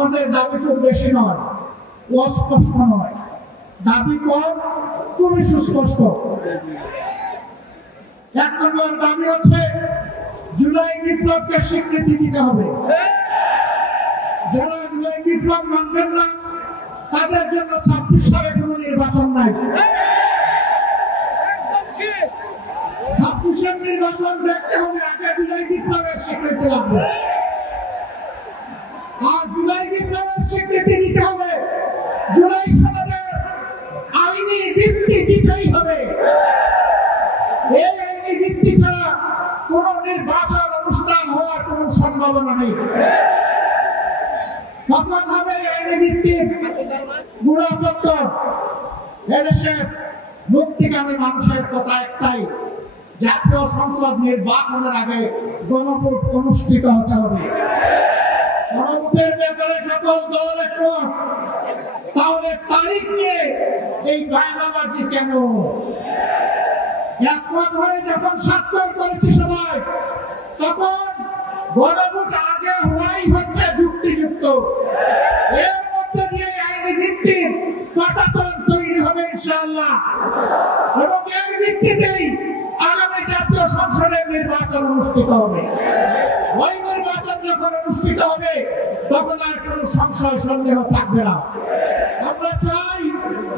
আমাদের দাবি খুব বেশি নয়, অস্পষ্ট নয়, দাবি কম, খুবই সুস্পষ্ট। 1 নম্বর দাবি হচ্ছে জুলাই বিপ্লবকে স্বীকৃতি দিতে হবে। যারা জুলাই বিপ্লব মানবেন না তাদের জন্য 26 সালে কোনো নির্বাচন নাই। 26 নির্বাচন দেখতে হলে আগে জুলাই বিপ্লবের স্বীকৃতি লাগবে, আর জুলাই বিপ্লবের স্বীকৃতি দিতে হবে, জুলাই সনদের আইনি ভিত্তি দিতেই হবে। এই আইনি ভিত্তি ছাড়া কোন নির্বাচন অনুষ্ঠান হওয়ার কোন সম্ভাবনা নেই। তখন হবে আইনি ভিত্তির গুণাত্মক। এদেশের মুক্তিকামী মানুষের কথা একটাই, জাতীয় সংসদ নির্বাচনের আগে গণভোট অনুষ্ঠিত হতে হবে। গণভোটের ব্যাপারে সকল দল একমত, তাহলে তারিখ নিয়ে এই বায়নাবাজি কেন? একমত হয়ে যখন স্বাক্ষর করেছি সবাই, তখন গণভোট আগে হওয়াই হচ্ছে যুক্তিযুক্ত। এর মধ্যে দিয়ে আইনি ভিত্তির পাটাতন তৈরি হবে ইনশাআল্লাহ, এবং এর ভিত্তিতেই আগামী জাতীয় সংসদের নির্বাচন অনুষ্ঠিত হবে। ওই নির্বাচন যখন অনুষ্ঠিত হবে তখন আর কোনো সংশয় সন্দেহ থাকবে না। আমরা চাই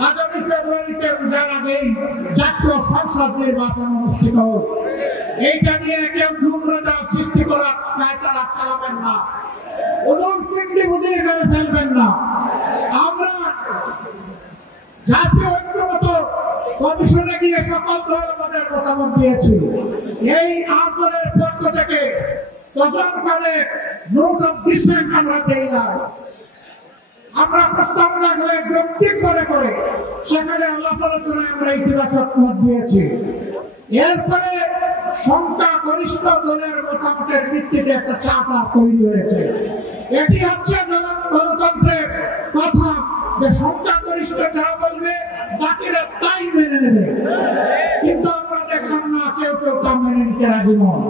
আগামী ফেব্রুয়ারিতে রোজার আগেই জাতীয় সংসদ নির্বাচন অনুষ্ঠিত হোক। এইটা নিয়ে কেউ ধূম্রজাল সৃষ্টি করার কায়তারা চালাবেন না, উদুরপিণ্ডি বুঝিয়ে করে ফেলবেন না। আমরা জাতীয় ঐক্যমত কমিশনে গিয়ে সকল দল আমাদের মতামত দিয়েছি। এই আন্দোলনের পক্ষ থেকে তদন্তকালে নোট অফ ডিসেন্ট আমরা দেই না। আমরা প্রস্তাবনা করে যৌক্তিক করে সেখানে আলাপ আলোচনায় আমরা ইতিবাচক মত দিয়েছি। এরপরে সংখ্যাগরিষ্ঠ দলের মতামতের ভিত্তিতে একটা চার্টার তৈরি হয়েছে। এটি হচ্ছে গণতন্ত্রের কথা, যে সংখ্যাগরিষ্ঠ যা বলবে বাকিরা তাই মেনে নেবে। কিন্তু আমরা দেখলাম না কেউ তা মেনে নিতে রাজি নন।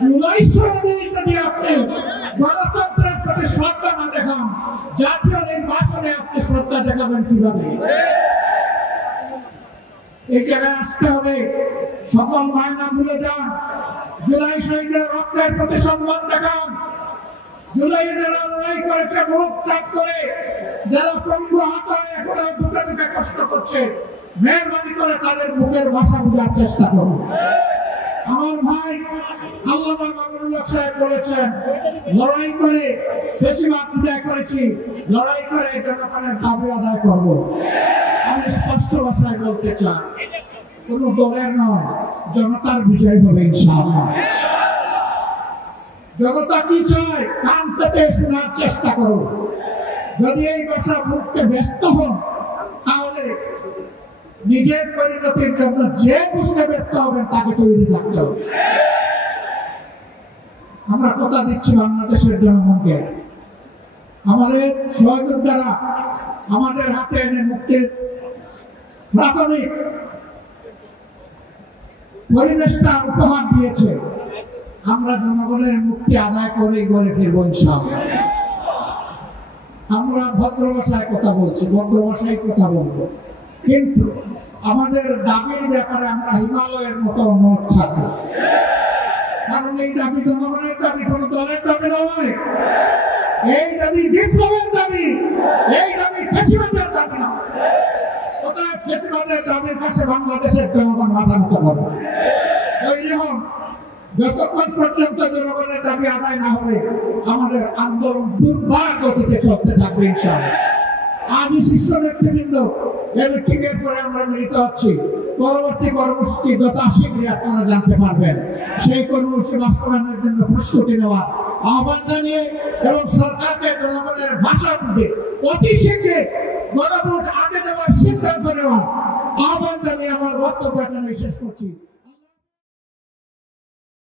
জুলাই সনদে যদি আপনি গণতন্ত্রের প্রতি শ্রদ্ধা না দেখান, জাতীয় নির্বাচনে আপনি শ্রদ্ধা দেখাবেন কিভাবে? এই জায়গায় আসতে হবে, সকল মায়না ভুলে যান, জুলাই শহীদের রক্তের প্রতি সম্মান দেখান। জুলাই যারা লড়াই করেছে মুখ ত্যাগ করে, যারা পঙ্গু হাত এখনো বুকে বুকে কষ্ট করছে, মেহরবানি করে তাদের মুখের ভাষা বোঝার চেষ্টা করুন। আমার ভাই আল্লামা মামুনুল্লাহ সাহেব বলেছেন, লড়াই করে বেশিরভাগ বিদায় করেছি, লড়াই করে জনগণের দাবি আদায় করব। আমি স্পষ্ট ভাষায় বলতে চাই, কোন দলের নয়, জনতার বিজয় হবে ইনশাআল্লাহ। জনতা কি চায় কান পেতে শোনার চেষ্টা করুন। যদি এই ভাষা মুখতে ব্যস্ত হন, তাহলে নিজের পরিণতির জন্য যে বুঝতে ব্যর্থ হবেন তাকে তৈরি থাকতে হবে। আমরা কথা দিচ্ছি বাংলাদেশের জনগণকে, আমাদের সহযোদ্ধারা আমাদের হাতে এনে মুক্তির প্রাথমিক পরিবেশটা উপহার দিয়েছে। আমরা জনগণের মুক্তি আদায় করে গড়ে ফিরব ইনশাআল্লাহ। আমরা ভদ্র ভাষায় কথা বলছি, ভদ্র ভাষায় কথা বলবো, কিন্তু আমাদের দাবির ব্যাপারে আমরা হিমালয়ের মতো মত থাকবো। কারণ এই দাবি জনগণের দাবি, কোন দলের দাবি নয়। এই দাবি বিপ্লবের দাবি, এই দাবি ফ্যাসিবাদের দাবি না। অতএব ফ্যাসিবাদের দাবির কাছে বাংলাদেশের জনগণ মাথা নত করবে। এইরকম যতক্ষণ পর্যন্ত জনগণের দাবি আদায় না হবে, আমাদের আন্দোলন দুর্বার গতিতে চলতে থাকবে ইনশাআল্লাহ। আজ শীর্ষ নেতৃবৃন্দ মিটিংয়ের পরে আমরা মিলিত হচ্ছি। পরবর্তী কর্মসূচি যত শীঘ্রই আপনারা জানতে পারবেন। সেই কর্মসূচি বাস্তবায়নের জন্য প্রস্তুতি নেওয়া আহ্বান জানিয়ে এবং সরকারকে জনগণের ভাষা বুঝে অতি শীঘ্রে গণভোট আগে দেওয়ার সিদ্ধান্ত নেওয়া আহ্বান জানিয়ে আমার বক্তব্য এখানে শেষ করছি।